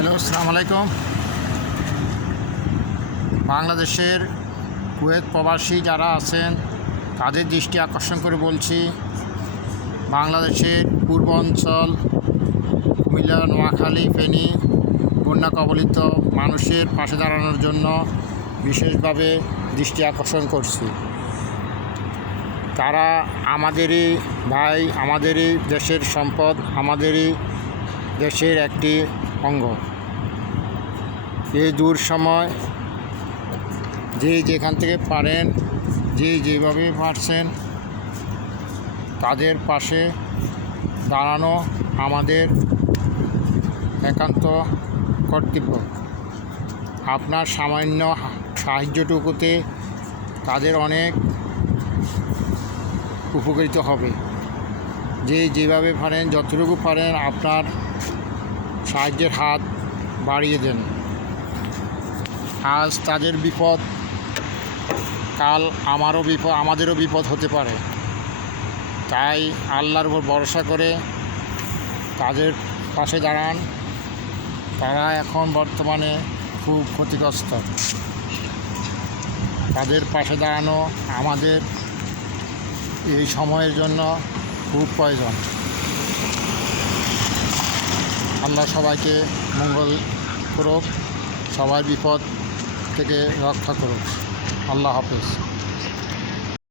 Hello, আসসালামু আলাইকুম। বাংলাদেশের কুয়েত প্রবাসী যারা আছেন তাদের দৃষ্টি আকর্ষণ করে বলছি, বাংলাদেশের পূর্ব অঞ্চল কুমিল্লা, নোয়াখালী, ফেনী বন্যা কবলিত মানুষের পাশে দাঁড়ানোর জন্য বিশেষভাবে দৃষ্টি আকর্ষণ করছি। তারা আমাদেরই ভাই, আমাদেরই দেশের সম্পদ, আমাদেরই দেশের একটি অঙ্গ। এই দূর সময় যে যেখান থেকে পারেন, যে যেভাবে পারছেন, তাদের পাশে দাঁড়ানো আমাদের একান্ত কর্তব্য। আপনার সামান্য সাহায্যটুকুতে তাদের অনেক উপকৃত হবে। যে যেভাবে পারেন, যতটুকু পারেন, আপনার সাহায্যের হাত বাড়িয়ে দেন। আজ তাদের বিপদ, কাল আমাদেরও বিপদ হতে পারে। তাই আল্লাহর উপর ভরসা করে তাদের পাশে দাঁড়ান। তারা এখন বর্তমানে খুব ক্ষতিগ্রস্ত। তাদের পাশে দাঁড়ানো আমাদের এই সময়ের জন্য খুব প্রয়োজন। আল্লাহ সবাইকে মঙ্গল করুক, সবার বিপদ থেকে রক্ষা করুক। আল্লাহ হাফেজ।